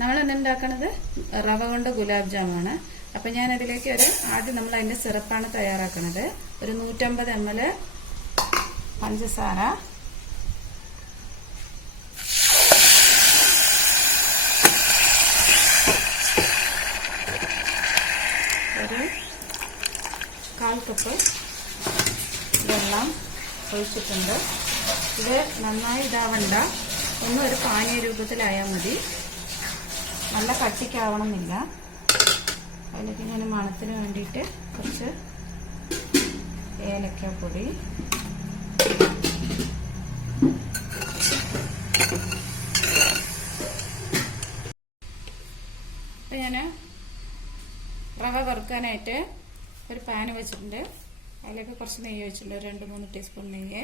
നമ്മൾ ഇന്ന് ഉണ്ടാക്കുന്നത് റവ കൊണ്ട് ഗുലാബ് ജാമാണ്. അപ്പം ഞാൻ അതിലേക്ക് ആദ്യം നമ്മൾ അതിൻ്റെ സിറപ്പാണ് തയ്യാറാക്കുന്നത്. ഒരു 150 ml പഞ്ചസാര, ഒരു 1/4 കപ്പ് വെള്ളം ഒഴിച്ചിട്ടുണ്ട്. ഇത് നന്നായി ഇതാവണ്ട, ഒരു പാനീയ രൂപത്തിലായാൽ മതി, നല്ല കട്ടിക്കാവണമെന്നില്ല. അതിലേക്ക് ഞാൻ മണത്തിന് വേണ്ടിയിട്ട് കുറച്ച് ഏലക്കാപ്പൊടി, അപ്പം ഞാൻ റവ വറുക്കാനായിട്ട് ഒരു പാന് വെച്ചിട്ടുണ്ട്. അതിലേക്ക് കുറച്ച് നെയ്യ് വെച്ചിട്ടുണ്ട്, 2-3 ടീസ്പൂൺ നെയ്യ്.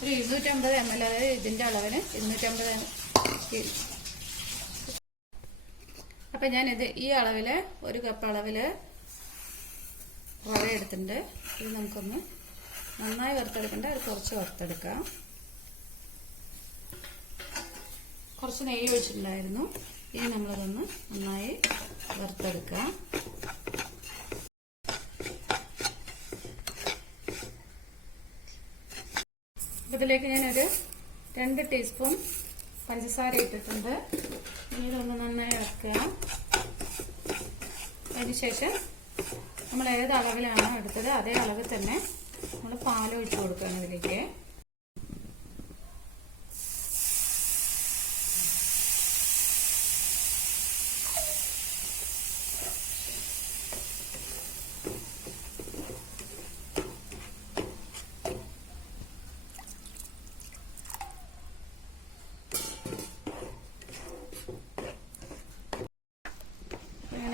ഒരു 250 ml, അതായത് ഇതിൻ്റെ അളവിന് 250 ml. അപ്പം ഞാനിത് ഈ അളവിൽ 1 കപ്പ് അളവിൽ റവ എടുത്തിട്ടുണ്ട്. ഇത് നമുക്കൊന്ന് നന്നായി വറുത്തെടുക്കണ്ട, അത് കുറച്ച് വറുത്തെടുക്കാം. കുറച്ച് നെയ്യ് ഒഴിച്ചിട്ടുണ്ടായിരുന്നു. ഇനി നമ്മളതൊന്ന് നന്നായി വറുത്തെടുക്കാം. ഇതിലേക്ക് ഞാനൊരു 2 ടീസ്പൂൺ പഞ്ചസാര ഇട്ടിട്ടുണ്ട്. ഇനി ഇതൊന്ന് നന്നായി ഇളക്കുക. അതിനുശേഷം നമ്മൾ ഏത് അളവിലാണോ എടുത്തത് അതേ അളവിൽ തന്നെ നമ്മൾ പാൽ ഒഴിച്ച് കൊടുക്കുകയാണ് ഇതിലേക്ക്.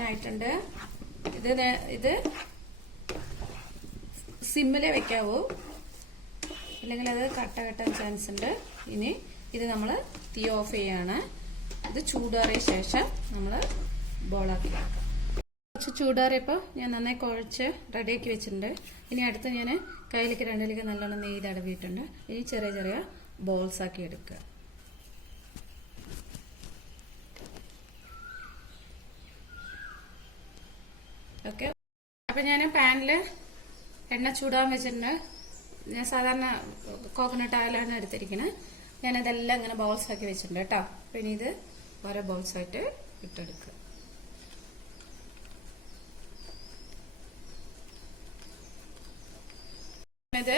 ആയിട്ടുണ്ട്. ഇത് സിമ്മിലെ വെക്കാവൂ, അല്ലെങ്കിൽ അത് കട്ടാൻ ചാൻസ് ഉണ്ട്. ഇനി ഇത് നമ്മൾ തീ ഓഫ് ചെയ്യാണ്. ഇത് ചൂടാറിയ ശേഷം നമ്മൾ ബോളാക്കി വെക്കാം. കുറച്ച് ചൂടാറിയപ്പോൾ ഞാൻ നന്നായി കുഴച്ച് റെഡിയാക്കി വെച്ചിട്ടുണ്ട്. ഇനി അടുത്ത് ഞാൻ കയ്യിലേക്ക് 2 നല്ലോണം നെയ്യ് തടവിയിട്ടുണ്ട്. ഇനി ചെറിയ ചെറിയ ബോൾസ് ആക്കി എടുക്കുക. ഓക്കെ, അപ്പം ഞാൻ പാനിൽ എണ്ണ ചൂടാൻ വെച്ചിട്ടുണ്ട്. ഞാൻ സാധാരണ കോക്കനട്ട് ഓയിലാണ് എടുത്തിരിക്കുന്നത്. ഞാനതെല്ലാം ഇങ്ങനെ ബോൾസ് ആക്കി വെച്ചിട്ടുണ്ട് കേട്ടോ. അപ്പം ഇനി ഇത് ഓരോ ബോൾസായിട്ട് ഇട്ടെടുക്കുക. ഇത്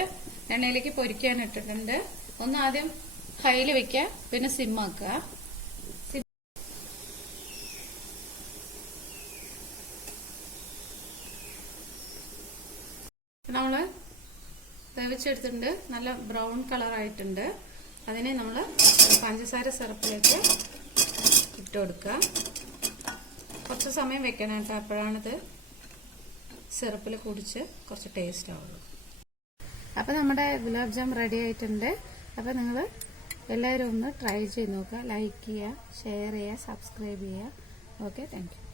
എണ്ണയിലേക്ക് പൊരിക്കാൻ ഇട്ടിട്ടുണ്ട്. ഒന്ന് ആദ്യം ഹൈയിൽ വെക്കുക, പിന്നെ സിമ്മാക്കുക. നമ്മൾ വേവിച്ചെടുത്തിട്ടുണ്ട്, നല്ല ബ്രൗൺ കളറായിട്ടുണ്ട്. അതിനെ നമ്മൾ പഞ്ചസാര സിറപ്പിലേക്ക് ഇട്ട് കൊടുക്കുക. കുറച്ച് സമയം വെക്കണം കേട്ടോ, അപ്പോഴാണിത് സിറപ്പിൽ കുടിച്ച് കുറച്ച് ടേസ്റ്റ് ആവുള്ളൂ. അപ്പോൾ നമ്മുടെ ഗുലാബ് ജാം റെഡി ആയിട്ടുണ്ട്. അപ്പോൾ നിങ്ങൾ എല്ലാവരും ഒന്ന് ട്രൈ ചെയ്ത് നോക്കുക. ലൈക്ക് ചെയ്യുക, ഷെയർ ചെയ്യുക, സബ്സ്ക്രൈബ് ചെയ്യുക. Okay, thank you.